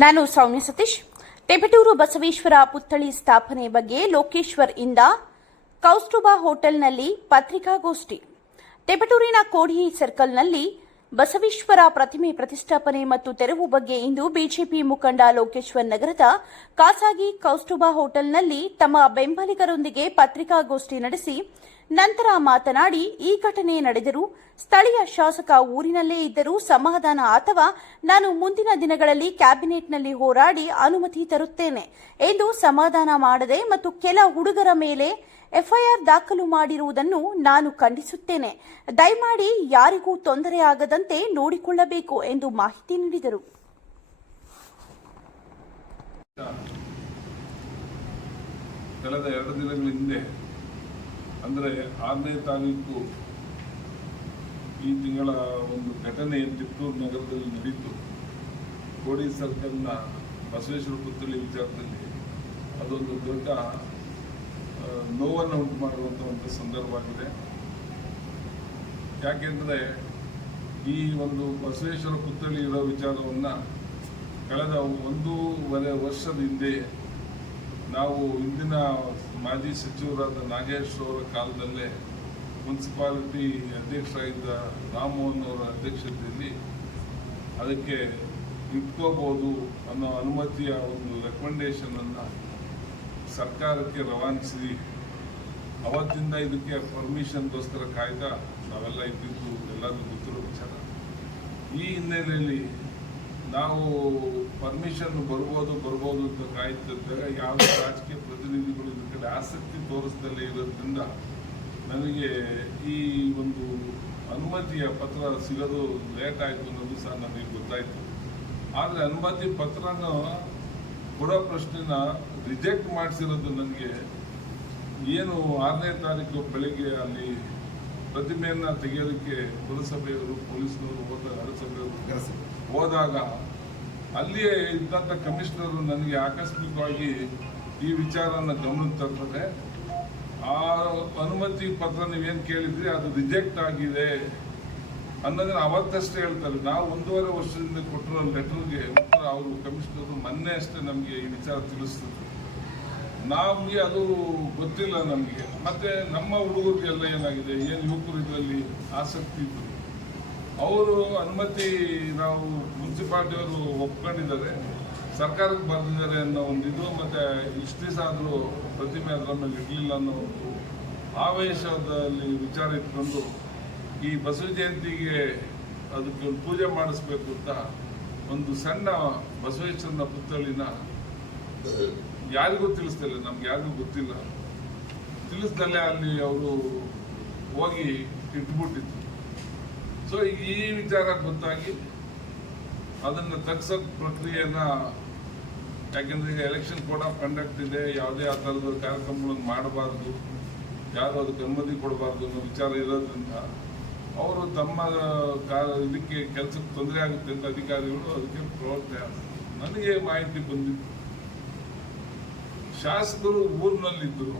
ನಾನು ಸೌಮ್ಯ ಸತೀಶ್. ತೆಬೆಟೂರು ಬಸವೇಶ್ವರ ಪುತ್ಥಳಿ ಸ್ಥಾಪನೆ ಬಗ್ಗೆ ಲೋಕೇಶ್ವರ್ ಇಂದ ಕೌಸ್ತುಬಾ ಹೋಟೆಲ್ನಲ್ಲಿ ಪತ್ರಿಕಾಗೋಷ್ಠಿ. ತೆಬೆಟೂರಿನ ಕೋಡಿ ಸರ್ಕಲ್ನಲ್ಲಿ ಬಸವೇಶ್ವರ ಪ್ರತಿಮೆ ಪ್ರತಿಷ್ಠಾಪನೆ ಮತ್ತು ತೆರವು ಬಗ್ಗೆ ಇಂದು ಬಿಜೆಪಿ ಮುಖಂಡ ಲೋಕೇಶ್ವರ್ ನಗರದ ಖಾಸಗಿ ಕೌಸ್ತುಬಾ ಹೋಟೆಲ್ನಲ್ಲಿ ತಮ್ಮ ಬೆಂಬಲಿಗರೊಂದಿಗೆ ಪತ್ರಿಕಾಗೋಷ್ಠಿ ನಡೆಸಿ ನಂತರ ಮಾತನಾಡಿ, ಈ ಘಟನೆ ನಡೆದರೂ ಸ್ಥಳೀಯ ಶಾಸಕ ಊರಿನಲ್ಲೇ ಇದ್ದರೂ ಸಮಾಧಾನ ಅಥವಾ ನಾನು ಮುಂದಿನ ದಿನಗಳಲ್ಲಿ ಕ್ಯಾಬಿನೆಟ್ನಲ್ಲಿ ಹೋರಾಡಿ ಅನುಮತಿ ತರುತ್ತೇನೆ ಎಂದು ಸಮಾಧಾನ ಮಾಡದೆ ಮತ್ತು ಕೆಲ ಹುಡುಗರ ಮೇಲೆ ಎಫ್ಐಆರ್ ದಾಖಲು ಮಾಡಿರುವುದನ್ನು ನಾನು ಖಂಡಿಸುತ್ತೇನೆ. ದಯಮಾಡಿ ಯಾರಿಗೂ ತೊಂದರೆ ಆಗದಂತೆ ನೋಡಿಕೊಳ್ಳಬೇಕು ಎಂದು ಮಾಹಿತಿ ನೀಡಿದರು. ಕಳೆದ ಎರಡು ದಿನಗಳ ಹಿಂದೆ ಅಂದರೆ ಆರನೇ ತಾರೀಕು ಈ ತಿಂಗಳ ಒಂದು ಘಟನೆ ತಿಪ್ಪೂರು ನಗರದಲ್ಲಿ ನಡೀತು. ಕೋಡಿ ಸರ್ಕಲ್ನ ಬಸವೇಶ್ವರ ಪುತ್ಥಳಿ ವಿಚಾರದಲ್ಲಿ ಅದೊಂದು ದೊಡ್ಡ ನೋವನ್ನು ಉಂಟು ಮಾಡುವಂಥ ಒಂದು ಸಂದರ್ಭವಾಗಿದೆ ಯಾಕೆಂದರೆ ಈ ಒಂದು ಬಸವೇಶ್ವರ ಪುತ್ಥಳಿ ಇರೋ ವಿಚಾರವನ್ನು ಕಳೆದ ಒಂದೂವರೆ ವರ್ಷದ ಹಿಂದೆ ನಾವು ಹಿಂದಿನ ಮಾಜಿ ಸಚಿವರಾದ ನಾಗೇಶ್ ಅವರ ಕಾಲದಲ್ಲೇ ಮುನ್ಸಿಪಾಲಿಟಿ ಅಧ್ಯಕ್ಷರಾಗಿದ್ದ ರಾಮಮೋಹನ್ ಅವರ ಅಧ್ಯಕ್ಷತೆಯಲ್ಲಿ ಅದಕ್ಕೆ ಇಟ್ಕೋಬೋದು ಅನ್ನೋ ಅನುಮತಿಯ ಒಂದು ರೆಕಮೆಂಡೇಷನನ್ನು ಸರ್ಕಾರಕ್ಕೆ ರವಾನಿಸಿ ಅವತ್ತಿಂದ ಇದಕ್ಕೆ ಪರ್ಮಿಷನ್ಗೋಸ್ಕರ ಕಾಯ್ದ ನಾವೆಲ್ಲ ಇದ್ದಿದ್ದು ಎಲ್ಲರಿಗೂ ಗೊತ್ತಿರೋ ವಿಚಾರ. ಈ ಹಿನ್ನೆಲೆಯಲ್ಲಿ ನಾವು ಪರ್ಮಿಷನ್ ಬರ್ಬೋದು ಬರ್ಬೋದು ಅಂತ ಕಾಯ್ತಿದ್ದಾಗ ಯಾವುದೇ ರಾಜಕೀಯ ಪ್ರತಿನಿಧಿಗಳು ಇದ್ರ ಕಡೆ ಆಸಕ್ತಿ ತೋರಿಸ್ದಲ್ಲೇ ಇರೋದ್ರಿಂದ ನನಗೆ ಈ ಒಂದು ಅನುಮತಿಯ ಪತ್ರ ಸಿಗೋದು ಲೇಟ್ ಆಯಿತು ಅನ್ನೋದು ಸಹ ನನಗೆ ಗೊತ್ತಾಯಿತು. ಆದರೆ ಅನುಮತಿ ಪತ್ರನ ಕೊಡೋ ಪ್ರಶ್ನೆನ ರಿಜೆಕ್ಟ್ ಮಾಡಿಸಿರೋದು ನನಗೆ ಏನು ಆರನೇ ತಾರೀಕು ಬೆಳಿಗ್ಗೆ ಅಲ್ಲಿ ಪ್ರತಿಮೆಯನ್ನ ತೆಗೆಯೋದಕ್ಕೆ ಪುರಸಭೆಯವರು, ಪೊಲೀಸ್ನವರು ಹೋದಾಗ ಅರಸಭೆಯವರು ಹೋದಾಗ ಅಲ್ಲಿಯೇ ಇದ್ದಂಥ ಕಮಿಷನರು ನನಗೆ ಆಕಸ್ಮಿಕವಾಗಿ ಈ ವಿಚಾರನ ಗಮನಕ್ಕೆ ತರ್ತದೆ. ಆ ಅನುಮತಿ ಪತ್ರ ನೀವೇನು ಕೇಳಿದ್ರಿ, ಅದು ರಿಜೆಕ್ಟ್ ಆಗಿದೆ ಅನ್ನೋದನ್ನ ಅವತ್ತಷ್ಟೇ ಹೇಳ್ತಾರೆ. ನಾವು ಒಂದೂವರೆ ವರ್ಷದಿಂದ ಕೊಟ್ಟಿರೋ ಲೆಟರ್ಗೆ ಉತ್ತರ ಅವರು, ಕಮಿಷನರು ಮೊನ್ನೆ ಅಷ್ಟೇ ನಮಗೆ ಈ ವಿಚಾರ ತಿಳಿಸ್ತಿದ್ರು. ನಮಗೆ ಅದು ಗೊತ್ತಿಲ್ಲ ನಮಗೆ. ಮತ್ತೆ ನಮ್ಮ ಹುಡುಗರಿಗೆಲ್ಲ ಏನಾಗಿದೆ? ಏನು ಯುವಕರು ಇದರಲ್ಲಿ ಆಸಕ್ತಿ ಇದ್ರು? ಅವರು ಅನುಮತಿ ನಾವು ಮುನ್ಸಿಪಾಲ್ಟಿಯವರು ಒಪ್ಕೊಂಡಿದ್ದಾರೆ. ಸರ್ಕಾರಕ್ಕೆ ಬರೆದಿದ್ದಾರೆ ಅನ್ನೋ ಒಂದು ಇದು, ಮತ್ತೆ ಇಷ್ಟು ದಿವಸ ಆದರೂ ಪ್ರತಿಮೆ ಅದರ ಮೇಲೆ ಇರಲಿಲ್ಲ ಅನ್ನೋ ಒಂದು ಆವೇಶದಲ್ಲಿ ವಿಚಾರ ಇಟ್ಕೊಂಡು ಈ ಬಸವ ಜಯಂತಿಗೆ ಅದಕ್ಕೆ ಒಂದು ಪೂಜೆ ಮಾಡಿಸ್ಬೇಕು ಅಂತ ಒಂದು ಸಣ್ಣ ಬಸವೇಶ್ವರನ ಪುತ್ಥಳಿನ ಯಾರಿಗೂ ತಿಳಿಸ್ತಿಲ್ಲ ನಮ್ಗೆ ಯಾರಿಗೂ ಗೊತ್ತಿಲ್ಲ. ತಿಳಿಸ್ದಲ್ಲೇ ಅಲ್ಲಿ ಅವರು ಹೋಗಿ ಇಟ್ಬಿಟ್ಟಿತ್ತು ಸೊ ಈ ವಿಚಾರ ಗೊತ್ತಾಗಿ ಅದನ್ನು ತಗ್ಸೋ ಪ್ರಕ್ರಿಯೆನ, ಯಾಕೆಂದ್ರೆ ಈಗ ಎಲೆಕ್ಷನ್ ಕೋಡ್ ಕಂಡಕ್ಟ್ ಇದೆ, ಯಾವುದೇ ಆ ಥರದ ಕಾರ್ಯಕ್ರಮಗಳನ್ನು ಮಾಡಬಾರ್ದು, ಯಾರು ಅದಕ್ಕೆ ಅನುಮತಿ ಕೊಡಬಾರ್ದು ಅನ್ನೋ ವಿಚಾರ ಇರೋದ್ರಿಂದ ಅವರು ತಮ್ಮ ಇದಕ್ಕೆ ಕೆಲಸಕ್ಕೆ ತೊಂದರೆ ಆಗುತ್ತೆ ಅಂತ ಅಧಿಕಾರಿಗಳು ಅದಕ್ಕೆ ಪ್ರವರ್ತನೆ ನನಗೆ ಮಾಹಿತಿ ಬಂದಿತ್ತು ಶಾಸಕರು ಊರಿನಲ್ಲಿದ್ದರು.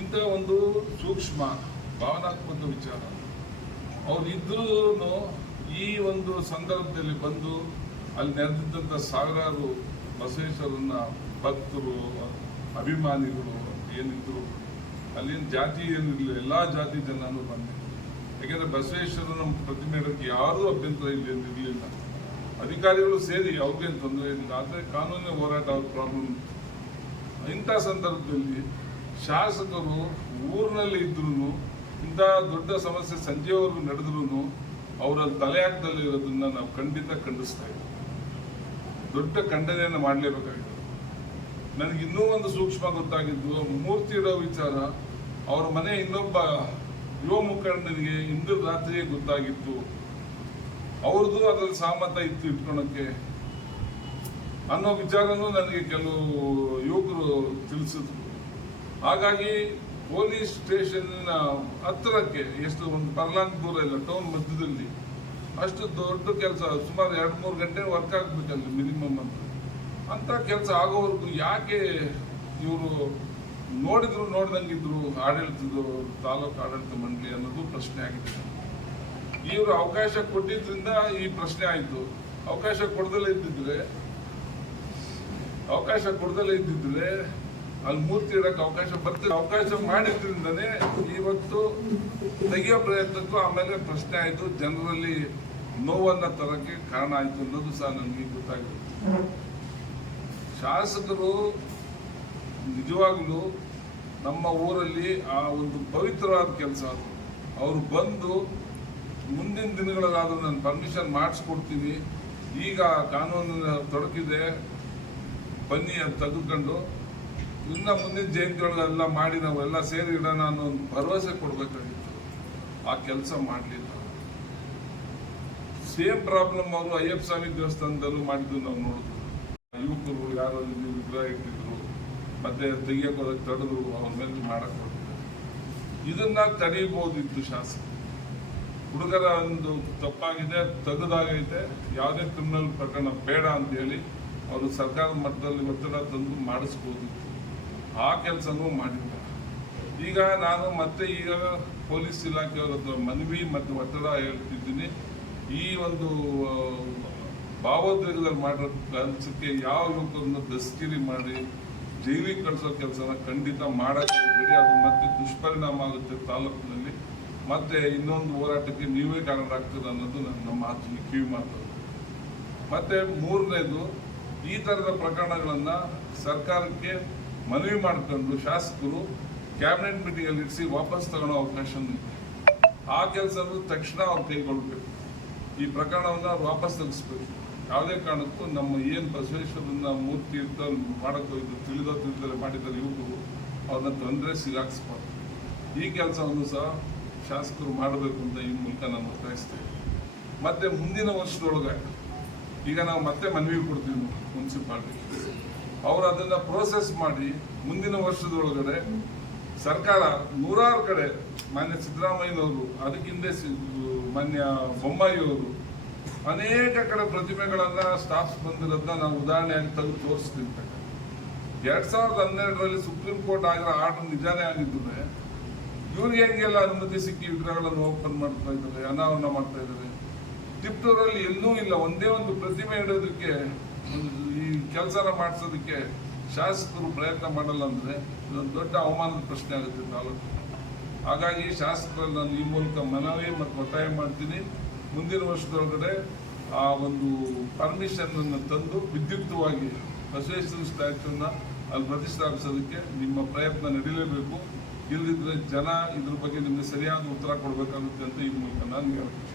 ಇಂಥ ಒಂದು ಸೂಕ್ಷ್ಮ, ಭಾವನಾತ್ಮಕ ವಿಚಾರ. ಅವ್ರು ಇದ್ರೂ ಈ ಒಂದು ಸಂದರ್ಭದಲ್ಲಿ ಬಂದು ಅಲ್ಲಿ ನೆರೆದಿದ್ದಂಥ ಸಾವಿರಾರು ಬಸವೇಶ್ವರನ ಭಕ್ತರು, ಅಭಿಮಾನಿಗಳು ಏನಿದ್ರು, ಅಲ್ಲಿನ ಜಾತಿ ಏನಿರಲಿಲ್ಲ, ಎಲ್ಲ ಜಾತಿ ಜನನೂ ಬಂದಿದ್ರು ಯಾಕೆಂದ್ರೆ ಬಸವೇಶ್ವರನ ಪ್ರತಿಮೆ ಇಡೋಕ್ಕೆ ಯಾರೂ ಅಭ್ಯಂತರ ಇಲ್ಲಿ ಇರಲಿಲ್ಲ. ಅಧಿಕಾರಿಗಳು ಸೇರಿ ಅವ್ರಿಗೇನು ತೊಂದರೆ ಇಲ್ಲ. ಆದರೆ ಕಾನೂನಿನ ಹೋರಾಟ ಪ್ರಾಬ್ಲಮ್ ಇಂಥ ಸಂದರ್ಭದಲ್ಲಿ ಶಾಸಕರು ಊರಿನಲ್ಲಿ ಇದ್ರು ಇಂಥ ದೊಡ್ಡ ಸಮಸ್ಯೆ ಸಂಜೆವರೆಗೂ ನಡೆದ್ರು ಅವರ ತಲೆ ಹಾಕದಲ್ಲಿ ಇರೋದನ್ನ ನಾವು ಖಂಡಿತ ಖಂಡಿಸ್ತಾ ಇದ್ದೀವಿ ದೊಡ್ಡ ಖಂಡನೆಯನ್ನು ಮಾಡಲೇಬೇಕಾಗಿದೆ ನನಗೆ ಇನ್ನೂ ಒಂದು ಸೂಕ್ಷ್ಮ ಗೊತ್ತಾಗಿದ್ದು, ಮೂರ್ತಿ ಇಡೋ ವಿಚಾರ ಅವರ ಮನೆ ಇನ್ನೊಬ್ಬ ಯುವ ಮುಖಂಡನಿಗೆ ಇಂದು ರಾತ್ರಿಯೇ ಗೊತ್ತಾಗಿತ್ತು. ಅವ್ರದ್ದು ಅದ್ರಲ್ಲಿ ಸಾಮರ್ಥ್ಯ ಇತ್ತು ಇಟ್ಕೊಳಕ್ಕೆ. ಅನ್ನೋ ವಿಚಾರನೂ ನನಗೆ ಕೆಲವು ಯುವಕರು ತಿಳಿಸಿದ್ರು. ಹಾಗಾಗಿ ಪೊಲೀಸ್ ಸ್ಟೇಷನ್ನ ಹತ್ತಿರಕ್ಕೆ ಎಷ್ಟು ಒಂದು ಪರ್ಲಾಂಗ್ ದೂರ ಇಲ್ಲ ಟೌನ್ ಮಧ್ಯದಲ್ಲಿ ಅಷ್ಟು ದೊಡ್ಡ ಕೆಲಸ, ಸುಮಾರು ಎರಡು ಮೂರು ಗಂಟೆ ವರ್ಕ್ ಆಗ್ಬೇಕಲ್ಲಿ ಮಿನಿಮಮ್ ಅಂತ. ಅಂತ ಕೆಲಸ ಆಗೋವರೆಗೂ ಯಾಕೆ ಇವರು ನೋಡಿದ್ರು ನೋಡ್ದಂಗಿದ್ರು ಆಡಳಿತದ ತಾಲೂಕು ಆಡಳಿತ ಮಂಡಳಿ ಅನ್ನೋದು ಪ್ರಶ್ನೆ ಆಗಿದೆ. ಇವರು ಅವಕಾಶ ಕೊಟ್ಟಿದ್ದರಿಂದ ಈ ಪ್ರಶ್ನೆ ಆಯಿತು. ಅವಕಾಶ ಕೊಡದಲ್ಲೇ ಇದ್ದಿದ್ರೆ ಅವಕಾಶ ಕೊಡದಲ್ಲೇ ಇದ್ದಿದ್ರೆ, ಅಲ್ಲಿ ಮೂರ್ತಿ ಇಡಕ್ಕೆ ಅವಕಾಶ ಬರ್ತದೆ ಅವಕಾಶ ಮಾಡಿದ್ರಿಂದನೇ ಇವತ್ತು ತೆಗೆಯೋ ಪ್ರಯತ್ನಕ್ಕೂ ಆಮೇಲೆ ಪ್ರಶ್ನೆ ಆಯಿತು. ಜನರಲ್ಲಿ ನೋವನ್ನ ತರಕ್ಕೆ ಕಾರಣ ಆಯಿತು ಅನ್ನೋದು ಸಹ ನನಗೆ ಗೊತ್ತಾಗಿದೆ ಶಾಸಕರು ನಿಜವಾಗ್ಲೂ ನಮ್ಮ ಊರಲ್ಲಿ ಆ ಒಂದು ಪವಿತ್ರವಾದ ಕೆಲಸ ಅದು. ಅವರು ಬಂದು ಮುಂದಿನ ದಿನಗಳಲ್ಲಾದರೂ ನಾನು ಪರ್ಮಿಷನ್ ಮಾಡಿಸ್ಕೊಡ್ತೀನಿ. ಈಗ ಕಾನೂನಿನ ತೊಡಕಿದೆ. ಬನ್ನಿ ಅಂತ ತೆಗೆದುಕೊಂಡು ಇನ್ನ ಮುಂದಿನ ಜಯಂತಿಗಳೆಲ್ಲ ಮಾಡಿ ನಾವೆಲ್ಲ ಸೇರಿ ಇಡೋಣ ಅನ್ನೋ ಒಂದು ಭರವಸೆ ಕೊಡಬೇಕಾಗಿತ್ತು. ಆ ಕೆಲಸ ಮಾಡಲಿಲ್ಲ. ಸೇಮ್ ಪ್ರಾಬ್ಲಮ್ ಅವರು ಅಯ್ಯಪ್ಪ ಸ್ವಾಮಿ ದೇವಸ್ಥಾನದಲ್ಲೂ ಮಾಡಿದ್ದು ನಾವು ನೋಡಿದ್ವಿ. ಯುವಕರು ಯಾರು ವಿಗ್ರಹ ಇಟ್ಟಿದ್ರು, ಮತ್ತೆ ತೆಗಿಯಕ್ಕೆ ಹೋದಾಗ ತಡೆದು ಅವ್ರ ಮೇಲೆ ಮಾಡಕ್ ಹೊರಟಿದ್ದಾರೆ ಇದನ್ನ ತಡೆಯಬಹುದಿತ್ತು ಶಾಸಕ. ಹುಡುಗರ ಒಂದು ತಪ್ಪಾಗಿದೆ, ತೆಗೆದಾಗೈತೆ, ಯಾವುದೇ ಕ್ರಿಮಿನಲ್ ಪ್ರಕರಣ ಬೇಡ ಅಂತ ಹೇಳಿ ಅವರು ಸರ್ಕಾರದ ಮಟ್ಟದಲ್ಲಿ ಒತ್ತಡ ತಂದು ಮಾಡಿಸ್ಬೋದಿತ್ತು ಆ ಕೆಲಸನೂ ಮಾಡಿಲ್ಲ. ಈಗ ನಾನು ಮತ್ತೆ ಈಗ ಪೊಲೀಸ್ ಇಲಾಖೆಯವರ ಹತ್ರ ಮನವಿ ಮತ್ತು ಒತ್ತಡ ಹೇಳ್ತಿದ್ದೀನಿ. ಈ ಒಂದು ಭಾವೋದ್ವೇಗದಲ್ಲಿ ಮಾಡಿರೋ ಕೆಲಸಕ್ಕೆ ಯಾವ ಯುವಕರನ್ನ ದಸ್ಕಿರಿ ಮಾಡಿ, ಜೈಲಿಗೆ ಕಳಿಸೋ ಕೆಲಸನ ಖಂಡಿತ ಮಾಡಕ್ಕೆ ಅದು ಮತ್ತೆ ದುಷ್ಪರಿಣಾಮ ಆಗುತ್ತೆ ತಾಲೂಕಿನಲ್ಲಿ. ಮತ್ತೆ ಇನ್ನೊಂದು ಹೋರಾಟಕ್ಕೆ ನೀವೇ ಕಾರಣರಾಗ್ತದೆ ಅನ್ನೋದು ನನ್ನ ಮಾತು ಕಿವಿ ಮಾತು ಮತ್ತೆ ಮೂರನೇದು ಈ ತರದ ಪ್ರಕರಣಗಳನ್ನ ಸರ್ಕಾರಕ್ಕೆ ಮನವಿ ಮಾಡಿಕೊಂಡು ಶಾಸಕರು ಕ್ಯಾಬಿನೆಟ್ ಮೀಟಿಂಗ್ ಅಲ್ಲಿ ಇರಿಸಿ ವಾಪಸ್ ತಗೊಳ್ಳೋ ಅವಕಾಶ ಆ ಕೆಲಸನೂ ತಕ್ಷಣ ಅವ್ರು ಕೈಗೊಳ್ಬೇಕು. ಈ ಪ್ರಕರಣವನ್ನ ವಾಪಸ್ ತೆಗಿಸ್ಬೇಕು. ಯಾವುದೇ ಕಾರಣಕ್ಕೂ ನಮ್ಮ ಏನು ಬಸವೇಶ್ವರನ ಮೂರ್ತಿ ಅಂತ ಮಾಡಕ್ ಹೋಯ್ತು ತಿಳಿದೋ ತಿಳಿದರೆ ಮಾಡಿದ್ದಾರೆ ಯುವಕರು, ಅವ್ರನ್ನ ತೊಂದರೆ ಸಿಗಾಕ್ಸ್ಬಾರ್ದು. ಈ ಕೆಲಸವನ್ನು ಸಹ ಶಾಸಕರು ಮಾಡಬೇಕು ಅಂತ ಈ ಮೂಲಕ ನಾನು ಒತ್ತಾಯಿಸ್ತೇನೆ. ಮತ್ತೆ ಮುಂದಿನ ವರ್ಷದೊಳಗೆ ಈಗ ನಾವು ಮತ್ತೆ ಮನವಿ ಕೊಡ್ತೀವಿ ಮುನ್ಸಿಪಾಲ್ಟಿ. ಅವರು ಅದನ್ನ ಪ್ರೋಸೆಸ್ ಮಾಡಿ ಮುಂದಿನ ವರ್ಷದೊಳಗಡೆ ಸರ್ಕಾರ ನೂರಾರು ಕಡೆ ಮಾನ್ಯ ಸಿದ್ದರಾಮಯ್ಯನವರು ಅದಕ್ಕಿಂತ ಮಾನ್ಯ ಬೊಮ್ಮಾಯಿಯವರು ಅನೇಕ ಕಡೆ ಪ್ರತಿಮೆಗಳನ್ನ ಸ್ಟಾಫ್ಸ್ ಬಂದಿರೋದನ್ನ ನಾವು ಉದಾಹರಣೆಯಾಗಿ ತೆಗೆದು ತೋರಿಸ್ತೀವಿ. ಎರಡ್ ಸಾವಿರದ ಹನ್ನೆರಡರಲ್ಲಿ ಸುಪ್ರೀಂ ಕೋರ್ಟ್ ಆಗಿರೋ ಆರ್ಡರ್ ನಿಜಾನೇ ಆಗಿದ್ರೆ ಇವ್ರಿಗೆ ಹೆಂಗೆಲ್ಲ ಅನುಮತಿ ಸಿಕ್ಕಿ ವಿಗ್ರಹಗಳನ್ನು ಓಪನ್ ಮಾಡ್ತಾ ಇದ್ದಾರೆ, ಅನಾವರಣ ಮಾಡ್ತಾ ಇದ್ದಾರೆ ತಿಪ್ಟೂರಲ್ಲಿ ಎಲ್ಲೂ ಇಲ್ಲ, ಒಂದೇ ಒಂದು ಪ್ರತಿಮೆ ಇಡೋದಕ್ಕೆ ಈ ಕೆಲಸನ ಮಾಡಿಸೋದಕ್ಕೆ ಶಾಸಕರು ಪ್ರಯತ್ನ ಮಾಡಲ್ಲ ಅಂದರೆ ಇದೊಂದು ದೊಡ್ಡ ಅವಮಾನದ ಪ್ರಶ್ನೆ ಆಗುತ್ತೆ ತಾಲೂಕು. ಹಾಗಾಗಿ ಶಾಸಕರಲ್ಲಿ ನಾನು ಈ ಮೂಲಕ ಮನವಿ ಮತ್ತು ಒತ್ತಾಯ ಮಾಡ್ತೀನಿ. ಮುಂದಿನ ವರ್ಷದೊಳಗಡೆ ಆ ಒಂದು ಪರ್ಮಿಷನನ್ನು ತಂದು ವಿದ್ಯುಕ್ತವಾಗಿ ಬಸವೇಶ್ವರ ಸ್ಟ್ಯಾಚ್ಯೂನ ಅಲ್ಲಿ ಪ್ರತಿಷ್ಠಾಪಿಸೋದಕ್ಕೆ ನಿಮ್ಮ ಪ್ರಯತ್ನ ನಡೀಲೇಬೇಕು. ಇಲ್ಲದಿದ್ದರೆ ಜನ ಇದ್ರ ಬಗ್ಗೆ ನಿಮಗೆ ಸರಿಯಾದ ಉತ್ತರ ಕೊಡಬೇಕಾಗುತ್ತೆ ಅಂತ ಈ ಮೂಲಕ ನಾನು ಹೇಳ್ತೀನಿ.